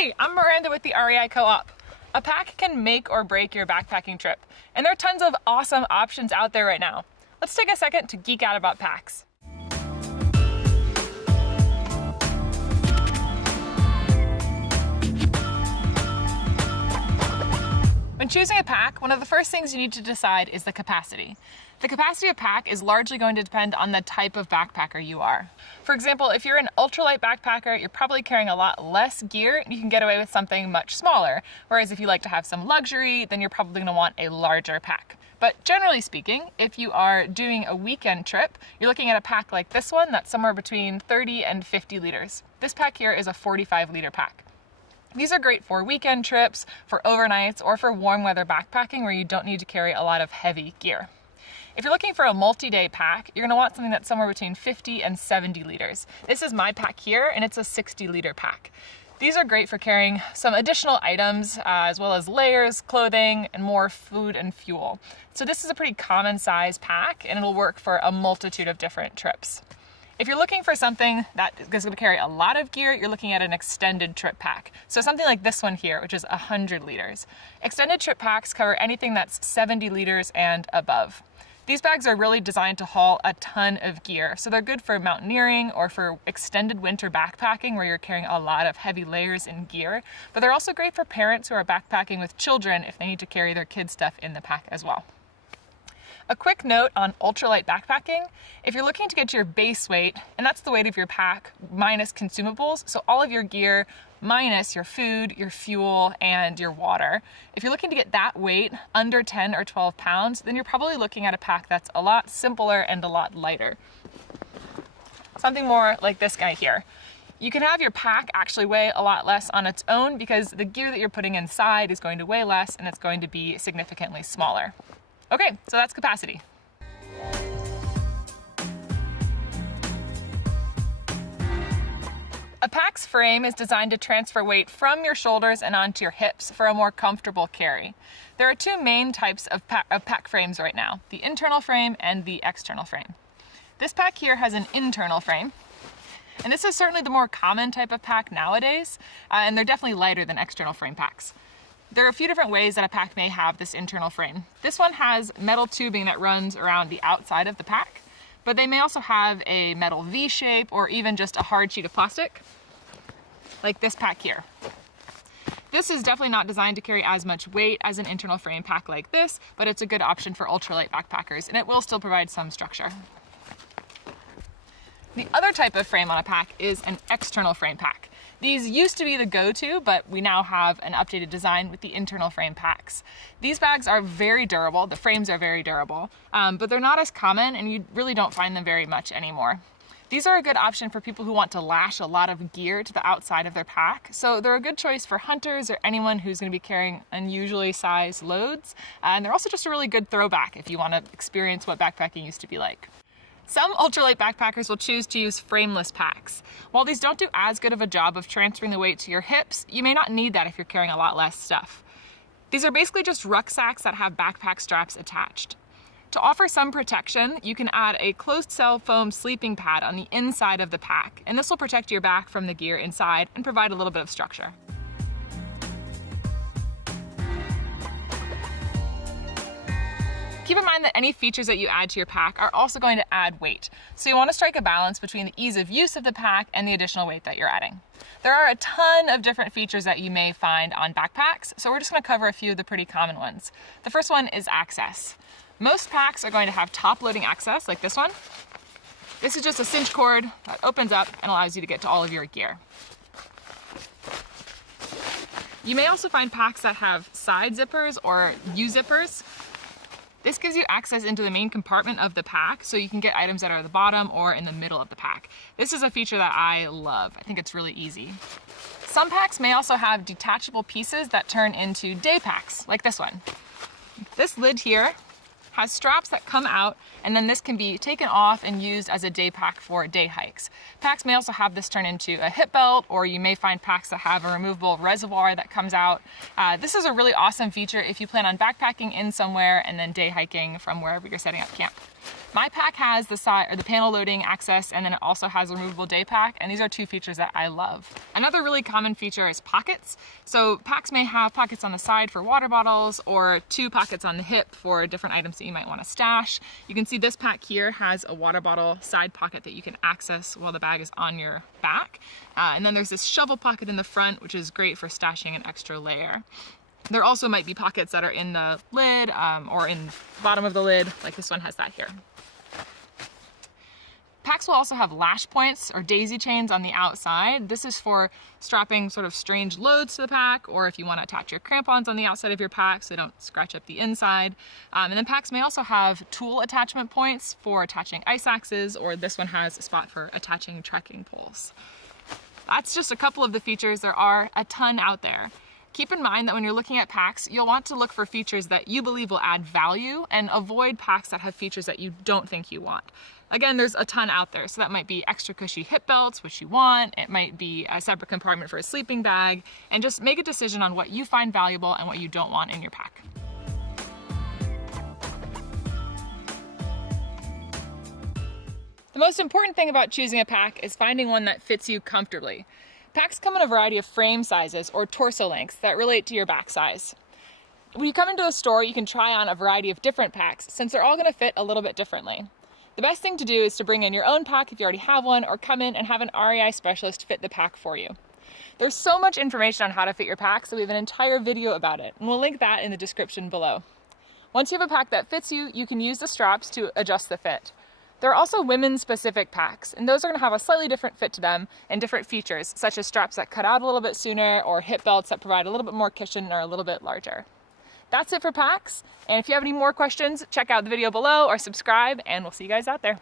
Hey, I'm Miranda with the REI Co-op. A pack can make or break your backpacking trip, and there are tons of awesome options out there right now. Let's take a second to geek out about packs. When choosing a pack, one of the first things you need to decide is the capacity. The capacity of pack is largely going to depend on the type of backpacker you are. For example, if you're an ultralight backpacker, you're probably carrying a lot less gear and you can get away with something much smaller. Whereas if you like to have some luxury, then you're probably gonna want a larger pack. But generally speaking, if you are doing a weekend trip, you're looking at a pack like this one that's somewhere between 30 and 50 liters. This pack here is a 45-liter pack. These are great for weekend trips, for overnights, or for warm weather backpacking where you don't need to carry a lot of heavy gear. If you're looking for a multi-day pack, you're gonna want something that's somewhere between 50 and 70 liters. This is my pack here, and it's a 60-liter pack. These are great for carrying some additional items, as well as layers, clothing, and more food and fuel. So this is a pretty common size pack, and it'll work for a multitude of different trips. If you're looking for something that is going to carry a lot of gear, you're looking at an extended trip pack. So something like this one here, which is 100 liters. Extended trip packs cover anything that's 70 liters and above. These bags are really designed to haul a ton of gear. So they're good for mountaineering or for extended winter backpacking where you're carrying a lot of heavy layers and gear. But they're also great for parents who are backpacking with children if they need to carry their kids' stuff in the pack as well. A quick note on ultralight backpacking, if you're looking to get your base weight, and that's the weight of your pack minus consumables, so all of your gear minus your food, your fuel, and your water. If you're looking to get that weight under 10 or 12 pounds, then you're probably looking at a pack that's a lot simpler and a lot lighter. Something more like this guy here. You can have your pack actually weigh a lot less on its own because the gear that you're putting inside is going to weigh less and it's going to be significantly smaller. Okay, so that's capacity. A pack's frame is designed to transfer weight from your shoulders and onto your hips for a more comfortable carry. There are two main types of pack frames right now, the internal frame and the external frame. This pack here has an internal frame, and this is certainly the more common type of pack nowadays, and they're definitely lighter than external frame packs. There are a few different ways that a pack may have this internal frame. This one has metal tubing that runs around the outside of the pack, but they may also have a metal V shape or even just a hard sheet of plastic, like this pack here. This is definitely not designed to carry as much weight as an internal frame pack like this, but it's a good option for ultralight backpackers, and it will still provide some structure. The other type of frame on a pack is an external frame pack. These used to be the go-to, but we now have an updated design with the internal frame packs. These bags are very durable, the frames are very durable, but they're not as common and you really don't find them very much anymore. These are a good option for people who want to lash a lot of gear to the outside of their pack, so they're a good choice for hunters or anyone who's going to be carrying unusually sized loads, and they're also just a really good throwback if you want to experience what backpacking used to be like. Some ultralight backpackers will choose to use frameless packs. While these don't do as good of a job of transferring the weight to your hips, you may not need that if you're carrying a lot less stuff. These are basically just rucksacks that have backpack straps attached. To offer some protection, you can add a closed-cell foam sleeping pad on the inside of the pack, and this will protect your back from the gear inside and provide a little bit of structure. Keep in mind that any features that you add to your pack are also going to add weight. So you want to strike a balance between the ease of use of the pack and the additional weight that you're adding. There are a ton of different features that you may find on backpacks, so we're just going to cover a few of the pretty common ones. The first one is access. Most packs are going to have top-loading access, like this one. This is just a cinch cord that opens up and allows you to get to all of your gear. You may also find packs that have side zippers or U-zippers. This gives you access into the main compartment of the pack, so you can get items that are at the bottom or in the middle of the pack. This is a feature that I love. I think it's really easy. Some packs may also have detachable pieces that turn into day packs, like this one. This lid here has straps that come out, and then this can be taken off and used as a day pack for day hikes. Packs may also have this turn into a hip belt, or you may find packs that have a removable reservoir that comes out. This is a really awesome feature if you plan on backpacking in somewhere and then day hiking from wherever you're setting up camp. My pack has the side or the panel loading access, and then it also has a removable day pack, and these are two features that I love. Another really common feature is pockets. So packs may have pockets on the side for water bottles or two pockets on the hip for different items that you might want to stash. You can see this pack here has a water bottle side pocket that you can access while the bag is on your back. And then there's this shovel pocket in the front, which is great for stashing an extra layer. There also might be pockets that are in the lid or in the bottom of the lid, like this one has that here. Packs will also have lash points or daisy chains on the outside. This is for strapping sort of strange loads to the pack, or if you want to attach your crampons on the outside of your pack so they don't scratch up the inside. And then packs may also have tool attachment points for attaching ice axes, or this one has a spot for attaching trekking poles. That's just a couple of the features. There are a ton out there. Keep in mind that when you're looking at packs, you'll want to look for features that you believe will add value and avoid packs that have features that you don't think you want. Again, there's a ton out there. So that might be extra cushy hip belts, which you want. It might be a separate compartment for a sleeping bag, and just make a decision on what you find valuable and what you don't want in your pack. The most important thing about choosing a pack is finding one that fits you comfortably. Packs come in a variety of frame sizes or torso lengths that relate to your back size. When you come into a store, you can try on a variety of different packs since they're all going to fit a little bit differently. The best thing to do is to bring in your own pack if you already have one, or come in and have an REI specialist fit the pack for you. There's so much information on how to fit your pack, so we have an entire video about it, and we'll link that in the description below. Once you have a pack that fits you, you can use the straps to adjust the fit. There are also women-specific packs, and those are going to have a slightly different fit to them and different features, such as straps that cut out a little bit sooner or hip belts that provide a little bit more cushion and are a little bit larger. That's it for packs, and if you have any more questions, check out the video below or subscribe, and we'll see you guys out there.